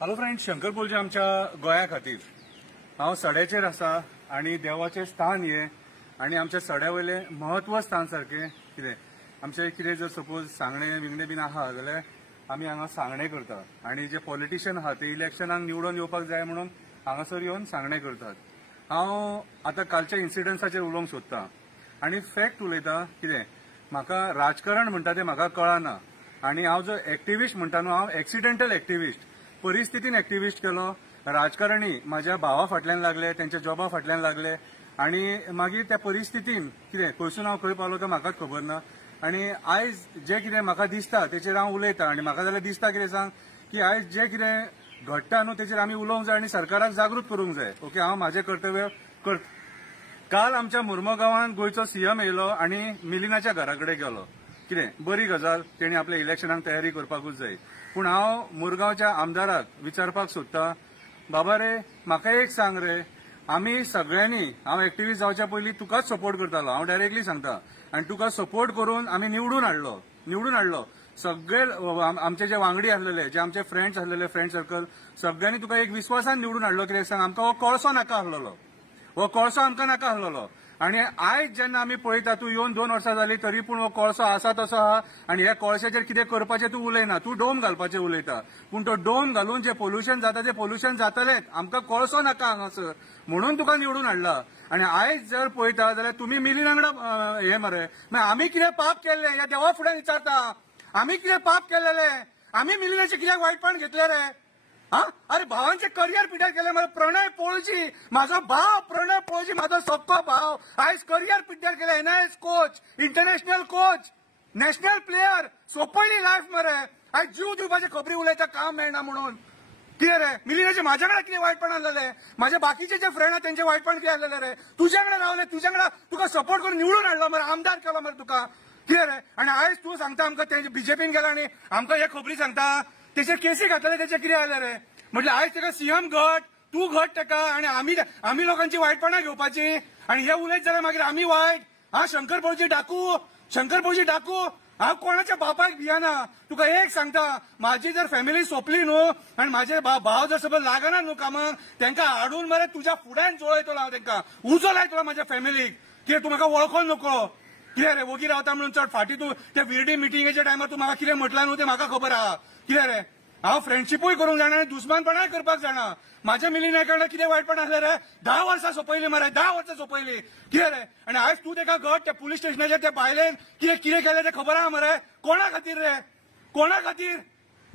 Hello friend, Shankar पोलजे आमच्या गोंया खातीर हांव सड्याचेर आसा आनी देवाचें स्थान हे आनी आमच्या सड्या वयले महत्व स्थान सारकें कितें आमचे कितें जर सपोज सांगणे विंगडे बीन आहा जाल्यार आमी हांगा सांगणे करता आनी जे पॉलिटिशियन आहा ते इलेक्शनाक निवडून येवपाक जाय म्हणून हांगासर येवन सांगणे करतात। हांव आतां कालच्या इन्सिडंट्साचेर उलोवंक सोदतां आनी फॅक्ट उलयतां कितें म्हाका राजकारण म्हणटा तें म्हाका कळना आनी हांव जो एक्टिविस्ट म्हणटा न्हू हांव एक्सिडेंटल एक्टिविस्ट परिस्थितीन एक्टिविस्ट केलो। राजकारणी म्हाज्या भावा फाटल्यान लागले, त्यांच्या जॉबा फाटल्यान लागले आनी मागीर त्या परिस्थितीन कितें खंयसून हांव खंय पावलो तो म्हाकाच खबर ना। आनी आयज जे कितें म्हाका दिसता तेचेर हांव उलयतां आनी म्हाका जाल्यार दिसता कितें सांग की आयज जे कितें घडटा न्हू तेचेर आमी उलोवंक जाय आनी सरकाराक जागृत करूंक जाय। ओके, हांव म्हाजें कर्तव्य करता। काल आमच्या मुर्मगांवान गांवांत गोंयचो सीएम येयलो आनी मिलिनाच्या घरा कडेन गेलो। कितें बरी गजाल, तेणी आपल्या इलेक्शनाक तयारी करपाकूच जाय। पूण हांव मुरगांवच्या आमदाराक विचारपाक सोदतां, बाबा रे म्हाका एक सांग रे, आमी सगळ्यांनी हांव एक्टिव्हिस्ट जावच्या पयलीं तुकाच सपोर्ट करतालो, हांव डायरेक्टली सांगता, आनी तुका सपोर्ट करून आमी निवडून हाडलो। सगळे आमचे जे वांगडी आसलेले, जे आमचे फ्रेंड्स आसलेले, फ्रेंड सर्कल, सगळ्यांनी तुका एक विश्वासान निवडून हाडलो। कितें सांग, आमकां हो कोळसो नाका आसलेलो, हो कोळसो आमकां नाका आसलेलो। आनी आयज जेन्ना आमी पळयता, तूं येवन 2 वर्सां जालीं तरी पूण हो कोळसो आसा तसो आहा आनी ह्या कोळशाचेर कितें करपाचें तूं उलयना, तूं डोम घालपाचें उलयता। पूण तो डोम घालून जे पोल्युशन जाता तें पोल्युशन जातलेंच, आमकां कोळसो नाका हांगासर म्हणून तुका निवडून हाडला। आनी आयज जर पळयता जाल्यार तुमी मिलीना वांगडा हे मरे, आमी कितें पाप केल्लें ह्या देवा फुड्यान विचारता, आमी कितें पाप केल्लें, आमी मिलिनाचें कित्याक वायटपण घेतलें रे? अरे भावांचे करियर पिड्यार केले मरे। प्रणय पळजी म्हाजो भाव, प्रणय पळजी म्हाजो सक्को भाव, आयज करियर पिड्यार केले। NIS coach, international coach, national player, सोपयली लायफ मरे। आयज जीव दिवपाचे खबरी उलयता, काम मेळना म्हणून। कितें रे मिलिनाचे म्हाज्या कडेन कितें वायटपण आसलेलें? म्हाजे बाकीचे जे फ्रेंड आहा तेंचे वायटपण कितें आसलेलें रे? तुज्या कडेन रावले, तुज्या कडेन तुका सपोर्ट करून निवडून हाडलो मरे, आमदार केलो मरे तुका। कितें रे? आनी आयज तूं सांगता आमकां ते बीजेपीन गेला आनी आमकां हे खबरी सांगता तेचे केसी घातले, तेचे कितें जालें रे? म्हटलं आयज ताका सीएम घट, तूं घट ताका, आनी आमी लोकांची वायटपणां घेवपाची आनी हे उलयत जाल्यार मागीर आमी वायट। शंकर पोळजी डाकू, हांव कोणाच्या बापाक भियाना। तुका एक सांगता, म्हाजी जर फॅमिली सोंपली न्हू आनी म्हाजे भाव जर सपोज लागना न्हू कामाक, तांकां हाडून मरे तुज्या फुड्यान जोळयतलो हांव, तांकां उजो लायतलो म्हाज्या फॅमिलीक। कितें तूं म्हाका वळखोन नकळो? कितें रे वगी रावता म्हणून चड फाटीं तूं त्या विरडी मिटिंगेच्या टायमार तूं म्हाका कितें म्हटलां न्हू तें म्हाका खबर आहा। कितें रे, हांव फ्रेंडशिपूय करूंक जाणा आनी दुस्मानपणाय करपाक जाणा। म्हाज्या मिलिना कडल्यान कितें वायटपण आसलें रे? 10 वर्सां सोंपयली मरे, 10 वर्सां सोंपयली। कितें रे? आनी आयज तूं ताका घट त्या पुलीस स्टेशनाचेर त्या बायलेन कितें केलें तें खबर आहा मरे? कोणा खातीर रे? कोणा खातीर?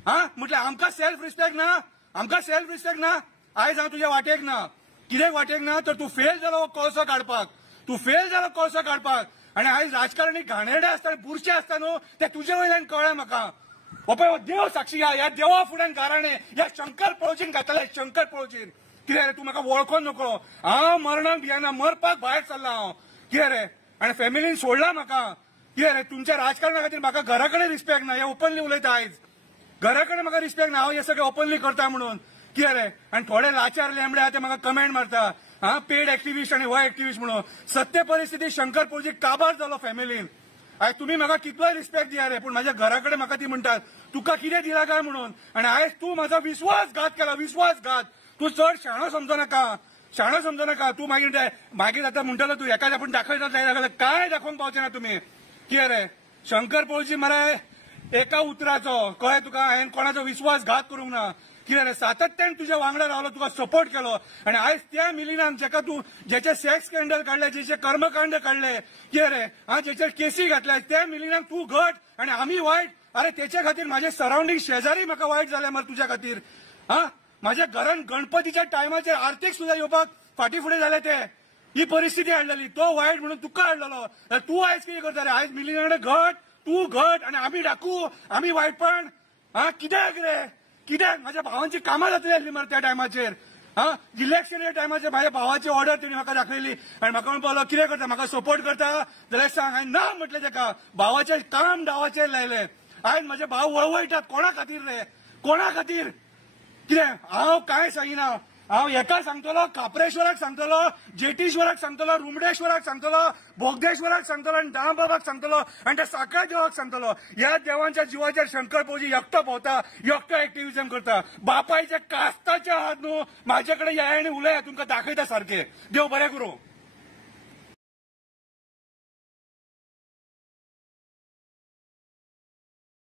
म्हटलें आमकां सेल्फ रिस्पेक्ट ना? आयज हांव तुज्या वाटेक ना। कित्याक वाटेक ना तर तूं फेल जालो कोळसो काडपाक, आनी आयज राजकारणी घाणेरडे आसता, बुरशे आसता न्हू, ते तुजे वयल्यान कळ्ळें म्हाका। हो देव साक्षी ह्या देवा फुड्यान गाराणे ह्या शंकर पळजीन घातले, शंकर पळजीन। कितें रे, तूं म्हाका वळखोन नकळो? हांव मरणाक भियाना, मरपाक भायर सरला हांव। कितें रे, आनी फॅमिलीन सोडला म्हाका। कितें रे, तुमच्या राजकारणा खातीर म्हाका घरा कडेन रिस्पेक्ट ना, हे ओपनली उलयता आयज। घरा कडेन म्हाका रिस्पेक्ट ना, हांव हे सगळें ओपनली करता म्हणून। कितें रे, आनी थोडे लाचार लेंबडे आहा ते म्हाका कमेंट मारता, पेड एक्टिविस्ट आनी हो एक्टिविस्ट म्हणून। सत्य परिस्थिती शंकर पळजी काबार जालो फॅमिलीन। आयज तुमी म्हाका कितलोय रिस्पेक्ट दिया रे, पूण म्हाज्या घरा कडेन म्हाका ती म्हणटात तुका कितें दिला काय म्हणून। आनी आयज तूं म्हाजो विश्वासघात केला, विश्वासघात। तूं चड शाणो समजो नाका। तूं मागीर आतां म्हणटलो तूं एकाच आपूण दाखयता जाल्यार काय दाखोवंक पावचे ना तुमी। कितें रे, शंकर पळजी मरे एका उतराचो, कळ्ळें तुका? हांवें कोणाचो विश्वासघात करूंक ना। कितें रे, सातत्यान तुज्या वांगडा रावलो, तुका सपोर्ट केलो, आनी आयज त्या मिलिनान जेका तूं जेचे सेक्स स्कॅन्डल काडले, जेचे कर्मकांड काडले, कितें रे, जेचेर केसी घातल्या, त्या मिलिनाक तूं घट आनी आमी वायट। अरे तेच्या खातीर म्हाजे सराउंडिंग शेजारी म्हाका वायट जाले मरे तुज्या खातीर। म्हाज्या घरान गणपतीच्या टायमाचेर आर्तीक सुद्दां येवपाक फाटीं फुडें जाले ते। ही परिस्थिती हाडलेली, तो वायट म्हणून तुका हाडलेलो। तूं आयज कितें करता रे? आयज मिलिना कडेन घट, तूं घट आनी आमी डाकू, आमी वायटपण। कित्याक रे? कित्याक? म्हाज्या भावांची कामां जातली आसली मरे त्या टायमाचेर। इलेक्शनाच्या टायमाचेर म्हाज्या भावाची ऑर्डर तेणी म्हाका दाखयली आनी म्हाका म्हणपाक कितें करता, म्हाका सपोर्ट करता जाल्यार सांग। हांवें ना म्हटलें ताका, भावाचें काम डावाचेर लायलें। आयज म्हाजे भाव वळवयटात, कोणा खातीर रे? कोणा खातीर? कितें हांव कांय सांगिना, हांव हेका सांगतलो, काप्रेश्वराक सांगतलो, जेटीश्वराक सांगतलो, रुमडेश्वराक सांगतलो, बोगदेश्वराक सांगतलो आणि दामबाबाक सांगतलो आणि त्या साखर देवाक सांगतलो. ह्या देवांच्या जीवाचेर शंकर पौजी एकटो भोवता, एकटो एक्टिव्हिजम करता. बापायचे कास्ताचे आहात न्हू, माझ्याकडे या आणि उलया तुमकां दाखयता सारखे. देव बरें करूं.